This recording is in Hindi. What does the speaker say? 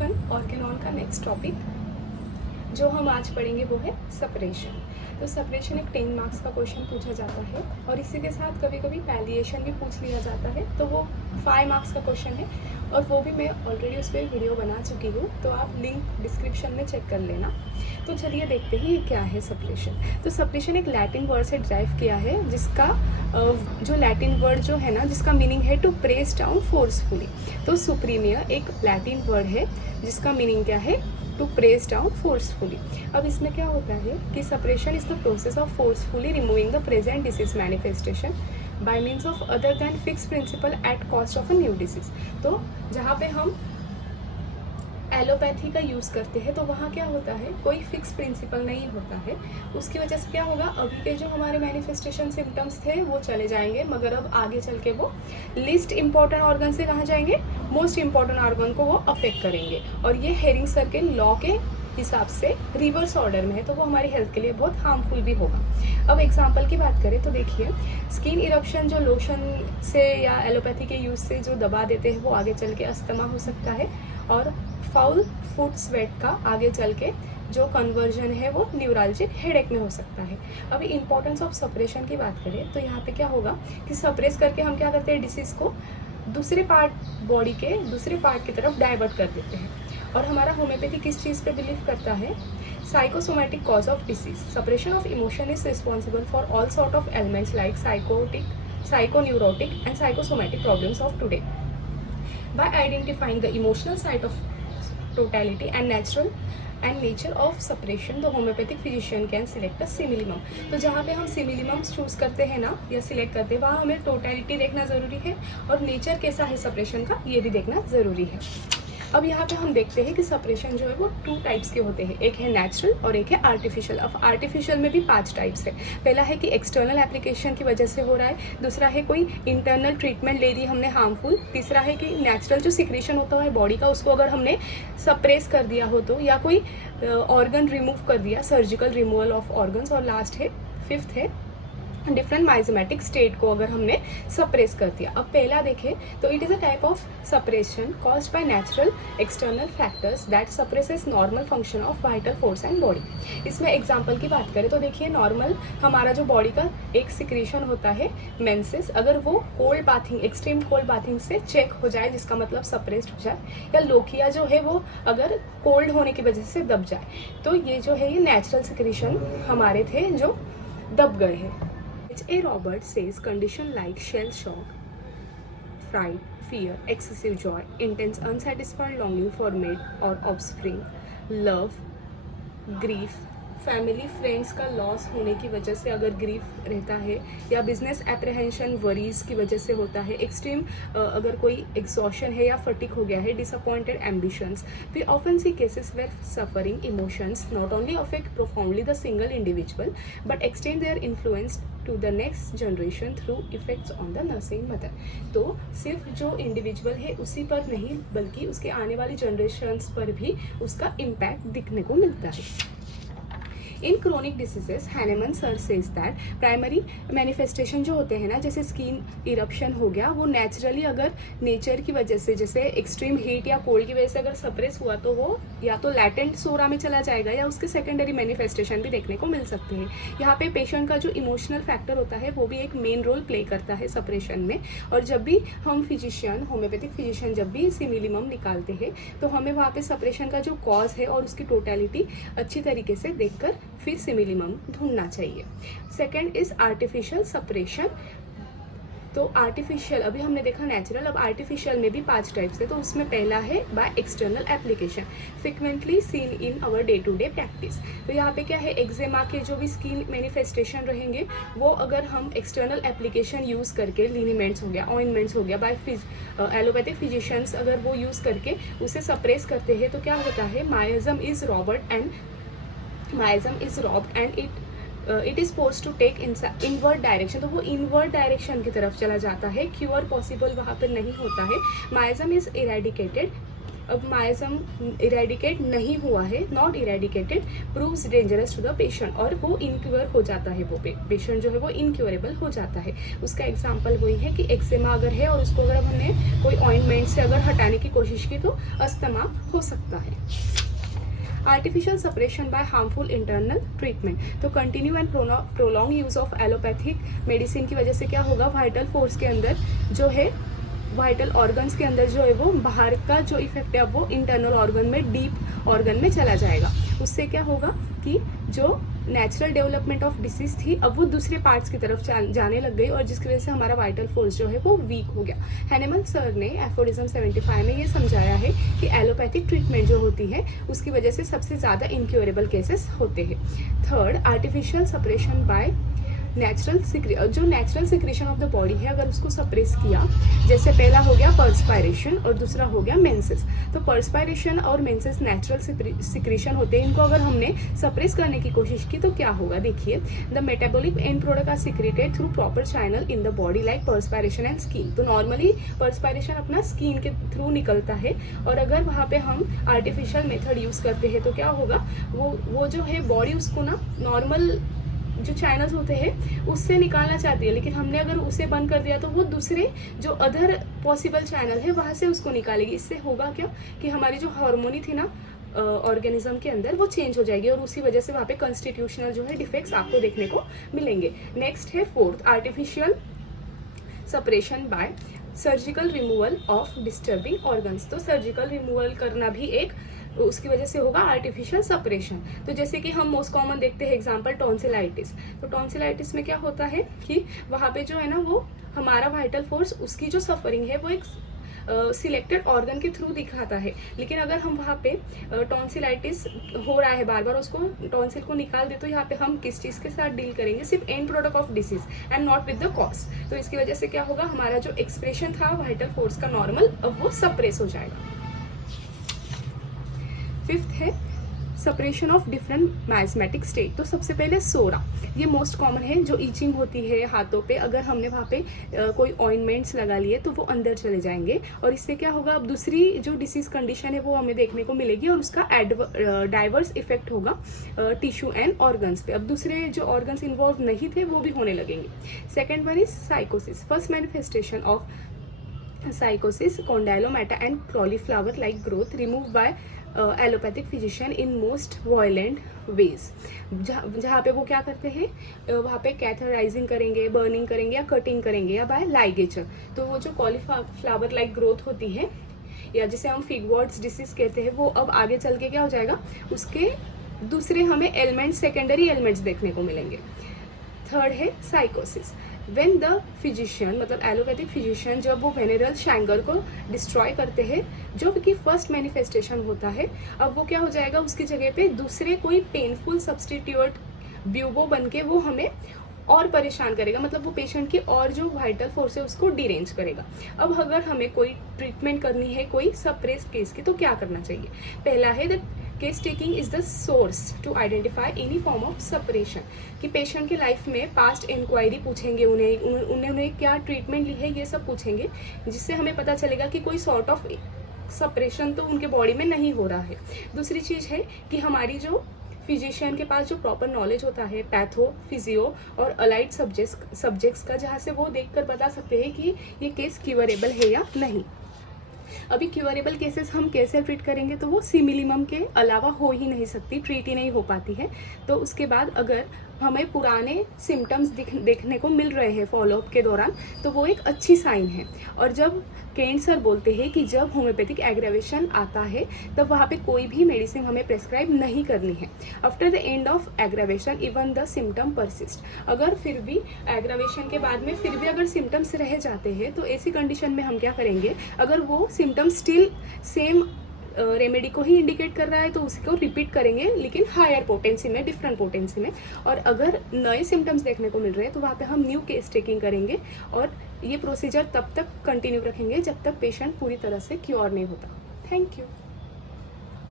एवरीवन, ऑर्गेनॉन का नेक्स्ट टॉपिक जो हम आज पढ़ेंगे वो है सेपरेशन। तो सेपरेशन एक 10 मार्क्स का क्वेश्चन पूछा जाता है और इसी के साथ कभी कभी पैलिएशन भी पूछ लिया जाता है, तो वो 5 मार्क्स का क्वेश्चन है और वो भी मैं ऑलरेडी उस पर वीडियो बना चुकी हूँ, तो आप लिंक डिस्क्रिप्शन में चेक कर लेना। तो चलिए देखते हैं ये क्या है सेपरेशन। तो सेपरेशन एक लैटिन वर्ड से ड्राइव किया है, जिसका जो लैटिन वर्ड जो है ना, जिसका मीनिंग है टू प्रेस डाउन फोर्सफुली। तो सुप्रीमिया एक लैटिन वर्ड है जिसका मीनिंग क्या है, टू प्रेस डाउन फोर्सफुली। अब इसमें क्या होता है कि separation is the process of forcefully removing the present disease manifestation by means of other than fix principle at cost of a new disease. तो जहाँ पे हम एलोपैथी का यूज़ करते हैं तो वहाँ क्या होता है, कोई फिक्स प्रिंसिपल नहीं होता है। उसकी वजह से क्या होगा, अभी के जो हमारे मैनिफेस्टेशन सिम्टम्स थे वो चले जाएंगे, मगर अब आगे चल के वो लीस्ट इंपॉर्टेंट ऑर्गन से कहाँ जाएंगे, मोस्ट इंपॉर्टेंट ऑर्गन को वो अफेक्ट करेंगे। और ये हेरिंग सर के लॉ के हिसाब से रिवर्स ऑर्डर में है, तो वो हमारी हेल्थ के लिए बहुत हार्मफुल भी होगा। अब एग्जांपल की बात करें तो देखिए, स्किन इरप्शन जो लोशन से या एलोपैथी के यूज़ से जो दबा देते हैं वो आगे चल के अस्थमा हो सकता है, और फाउल फुट स्वेट का आगे चल के जो कन्वर्जन है वो न्यूरालजिक हेडेक में हो सकता है। अभी इंपॉर्टेंस ऑफ सप्रेशन की बात करें तो यहाँ पे क्या होगा कि सप्रेस करके हम क्या करते हैं, डिसीज़ को दूसरे पार्ट, बॉडी के दूसरे पार्ट की तरफ डाइवर्ट कर देते हैं। और हमारा होम्योपैथी किस चीज़ पे बिलीव करता है, psychosomatic cause of disease. Suppression of emotion is responsible for all sort of elements like psychotic, psychoneurotic and psychosomatic problems of today. By identifying the emotional side of totality and nature of separation, the homeopathic physician can select a simillimum। तो जहाँ पे हम सिमिलिमम्स चूज करते हैं ना या सिलेक्ट करते हैं, वहाँ हमें टोटलिटी देखना ज़रूरी है और नेचर कैसा है सेपरेशन का ये भी देखना ज़रूरी है। अब यहाँ पे हम देखते हैं कि सेपरेशन जो है वो 2 टाइप्स के होते हैं, एक है नेचुरल और एक है आर्टिफिशियल। अब आर्टिफिशियल में भी 5 टाइप्स है। पहला है कि एक्सटर्नल एप्लीकेशन की वजह से हो रहा है, दूसरा है कोई इंटरनल ट्रीटमेंट ले ली हमने हार्मफुल, तीसरा है कि नेचुरल जो सिक्रीशन होता है बॉडी का उसको अगर हमने सप्रेस कर दिया हो तो, या कोई ऑर्गन रिमूव कर दिया, सर्जिकल रिमूवल ऑफ ऑर्गन्स, और लास्ट है 5th है डिफरेंट माइजमेटिक स्टेट को अगर हमने सप्रेस कर दिया। अब पहला देखें तो it is a type of suppression caused by natural external factors that suppresses normal function of vital force and body. इसमें एग्जांपल की बात करें तो देखिए, नॉर्मल हमारा जो बॉडी का एक सिक्रीशन होता है मेंसेस, अगर वो cold bathing, extreme cold bathing से चेक हो जाए, जिसका मतलब सप्रेस्ड हो जाए, या लोकिया जो है वो अगर कोल्ड होने की वजह से दब जाए, तो ये जो है ये नेचुरल सिक्रीशन हमारे थे जो दब गए हैं। A. Robert says condition like shell shock, fright, fear, excessive joy, intense unsatisfied longing for mate or offspring, love, grief, family friends का लॉस होने की वजह से अगर ग्रीफ रहता है, या बिजनेस एप्रीहेंशन वरीज की वजह से होता है, एक्सट्रीम अगर कोई एग्जॉशन है या फटिक हो गया है, disappointed ambitions. We often see cases where suffering emotions not only affect profoundly the single individual but extend their influence to the next generation through effects on the nursing mother. तो सिर्फ जो इंडिविजुअल है उसी पर नहीं, बल्कि उसके आने वाली जनरेशन्स पर भी उसका इम्पैक्ट दिखने को मिलता है। In chronic diseases, Hahnemann sir says that primary manifestation जो होते हैं ना, जैसे स्किन इरप्शन हो गया, वो नेचुरली अगर नेचर की वजह से, जैसे एक्सट्रीम हीट या कोल्ड की वजह से अगर सप्रेस हुआ, तो वो या तो लैटेंट सोरा में चला जाएगा या उसके सेकेंडरी मैनिफेस्टेशन भी देखने को मिल सकते हैं। यहाँ पे पेशेंट का जो इमोशनल फैक्टर होता है वो भी एक मेन रोल प्ले करता है सप्रेशन में। और जब भी हम फिजिशियन, होम्योपैथिक फिजिशियन जब भी सिमिलिमम निकालते हैं तो हमें वहाँ पे सप्रेशन का जो कॉज है और उसकी टोटलिटी अच्छी तरीके से देखकर फिर सिमिलिमम ढूंढना चाहिए। Second is artificial suppression. तो आर्टिफिशियल, अभी हमने देखा नेचुरल, अब आर्टिफिशियल में भी 5 टाइप्स है। तो उसमें पहला है by external application, frequently seen in our day to day practice. तो यहाँ पे क्या है, एक्जेमा के जो भी स्किन मैनिफेस्टेशन रहेंगे वो अगर हम एक्सटर्नल एप्लीकेशन यूज़ करके, लिनीमेंट्स हो गया, ऑइंटमेंट्स हो गया, बाय एलोपैथिक फिजिशियंस अगर वो यूज़ करके उसे सप्रेस करते हैं, तो क्या होता है, miasm is robbed and it is force to take inward direction. तो वो इनवर्ड डायरेक्शन की तरफ चला जाता है, क्यूअर पॉसिबल वहाँ पर नहीं होता है। माइजम इज इरेडिकेटेड अब माइजम इरेडिकेट नहीं हुआ है, not eradicated, proves dangerous to the patient, और वो इनक्योर हो जाता है, वो पेशेंट जो है वो इनक्योरेबल हो जाता है। उसका एग्जाम्पल वही है कि एक्सेमा अगर है और उसको अगर हमने कोई ऑइंटमेंट से अगर हटाने की कोशिश की तो अस्थमा हो सकता है। Artificial separation by harmful internal treatment, तो continue and prolong use of allopathic medicine की वजह से क्या होगा, वाइटल फोर्स के अंदर जो है, वाइटल ऑर्गन्स के अंदर जो है वो बाहर का जो इफेक्ट है अब वो इंटरनल ऑर्गन में, डीप ऑर्गन में चला जाएगा। उससे क्या होगा कि जो नेचुरल डेवलपमेंट ऑफ डिसीज थी अब वो दूसरे पार्ट्स की तरफ जाने लग गई, और जिसकी वजह से हमारा वाइटल फोर्स जो है वो वीक हो गया। हैनेमन सर ने एफोरिज्म 75 में ये समझाया है कि एलोपैथिक ट्रीटमेंट जो होती है उसकी वजह से सबसे ज़्यादा इनक्योरेबल केसेस होते हैं। थर्ड, आर्टिफिशियल सपरेशन बाय जो natural secretion of the body है अगर उसको सप्रेस किया, जैसे पहला हो गया पर्सपायरेशन और दूसरा हो गया मेंसेस। तो पर्सपायरेशन और मेंसेस नेचुरल सिक्रेशन होते हैं, इनको अगर हमने सप्रेस करने की कोशिश की तो क्या होगा, देखिए, the metabolic end product are secreted through proper channel in the body like perspiration and skin. तो नॉर्मली पर्सपायरेशन अपना स्किन के थ्रू निकलता है, और अगर वहाँ पे हम आर्टिफिशियल मेथड यूज करते हैं तो क्या होगा, वो जो है बॉडी उसको ना नॉर्मल जो चैनल्स होते हैं उससे निकालना चाहती है, लेकिन हमने अगर उसे बंद कर दिया तो वो दूसरे जो अदर पॉसिबल चैनल है वहाँ से उसको निकालेगी। इससे होगा क्या कि हमारी जो हार्मोनी थी ना ऑर्गेनिज्म के अंदर वो चेंज हो जाएगी, और उसी वजह से वहाँ पे कॉन्स्टिट्यूशनल जो है डिफेक्ट्स आपको देखने को मिलेंगे। नेक्स्ट है fourth, artificial separation by surgical removal of disturbing organs. तो सर्जिकल रिमूवल करना भी एक उसकी वजह से होगा आर्टिफिशियल सपरेशन। तो जैसे कि हम मोस्ट कॉमन देखते हैं एग्जांपल टॉन्सिलाइटिस। तो टॉन्सिलाइटिस में क्या होता है कि वहाँ पे जो है ना वो हमारा वाइटल फोर्स, उसकी जो सफरिंग है वो एक सिलेक्टेड ऑर्गन के थ्रू दिखाता है, लेकिन अगर हम वहाँ पे टॉन्सिलाइटिस हो रहा है बार बार, उसको टॉन्सिल को निकाल दे तो यहाँ पे हम किस चीज़ के साथ डील करेंगे, सिर्फ and product of disease and not with the cause. तो इसकी वजह से क्या होगा, हमारा जो एक्सप्रेशन था वाइटल फोर्स का नॉर्मल, अब वो सप्रेस हो जाएगा। फिफ्थ है सेपरेशन ऑफ डिफरेंट माइस्मेटिक स्टेट। तो सबसे पहले सोरा, ये मोस्ट कॉमन है, जो ईचिंग होती है हाथों पे, अगर हमने वहाँ पे कोई ऑइंटमेंट्स लगा लिए तो वो अंदर चले जाएंगे, और इससे क्या होगा, अब दूसरी जो डिसीज कंडीशन है वो हमें देखने को मिलेगी, और उसका डाइवर्स इफेक्ट होगा टिश्यू एंड ऑर्गन्स पे। अब दूसरे जो ऑर्गन्स इन्वॉल्व नहीं थे वो भी होने लगेंगे। Second one is साइकोसिस। First manifestation of साइकोसिस कॉन्डाइलोमेटा and cauliflower like growth remove by allopathic physician in most violent veg. जहाँ पे वो क्या करते हैं, वहाँ पे कैथराइजिंग करेंगे, बर्निंग करेंगे या कटिंग करेंगे, या बाय लाइगेचर। तो वो जो कॉलीफ्लावर लाइक ग्रोथ होती है, या जिसे हम फिगवर्ड्स डिसीज कहते हैं, वो अब आगे चल के क्या हो जाएगा, उसके दूसरे हमें एलिमेंट्स, सेकेंडरी एलिमेंट्स देखने को मिलेंगे। थर्ड है साइकोसिस। व्हेन द फिजिशियन, मतलब एलोपैथिक फिजिशियन, जब वो वेनेरल शैंगर को डिस्ट्रॉय करते हैं, जो कि फर्स्ट मैनिफेस्टेशन होता है, अब वो क्या हो जाएगा, उसकी जगह पे दूसरे कोई पेनफुल सब्सटीट्यूट ब्यूबो बन के वो हमें और परेशान करेगा, मतलब वो पेशेंट की और जो वाइटल फोर्स है उसको डिरेंज करेगा। अब अगर हमें कोई ट्रीटमेंट करनी है कोई सप्रेस्ड केस की, तो क्या करना चाहिए, पहला है the case taking is the source to identify any form of separation. कि पेशेंट के लाइफ में पास्ट इंक्वायरी पूछेंगे, उन्होंने क्या ट्रीटमेंट ली है, ये सब पूछेंगे, जिससे हमें पता चलेगा कि कोई सॉर्ट ऑफ सेपरेशन तो उनके बॉडी में नहीं हो रहा है। दूसरी चीज़ है कि हमारी जो फिजिशियन के पास जो प्रॉपर नॉलेज होता है पैथो, फिजियो और अलाइड सब्जेक्ट्स का, जहाँ से वो देखकर बता सकते हैं कि ये केस क्यूरेबल है या नहीं। अभी क्यूरेबल केसेस हम कैसे ट्रीट करेंगे, तो वो सिमिलिमम के अलावा हो ही नहीं सकती, ट्रीट ही नहीं हो पाती है। तो उसके बाद अगर हमें पुराने सिम्टम्स देखने को मिल रहे हैं फॉलोअप के दौरान, तो वो एक अच्छी साइन है। और जब केंट सर बोलते हैं कि जब होम्योपैथिक एग्रेवेशन आता है तब वहाँ पे कोई भी मेडिसिन हमें प्रेस्क्राइब नहीं करनी है। After the end of aggravation even the symptom persist. अगर फिर भी एग्रेवेशन के बाद में फिर भी अगर सिम्टम्स रह जाते हैं, तो ऐसी कंडीशन में हम क्या करेंगे, अगर वो सिम्टम स्टिल सेम रेमेडी को ही इंडिकेट कर रहा है तो उसको रिपीट करेंगे, लेकिन हायर पोटेंसी में, डिफरेंट पोटेंसी में। और अगर नए सिम्टम्स देखने को मिल रहे हैं तो वहाँ पे हम न्यू केस टेकिंग करेंगे, और ये प्रोसीजर तब तक कंटिन्यू रखेंगे जब तक पेशेंट पूरी तरह से क्योर नहीं होता। Thank you.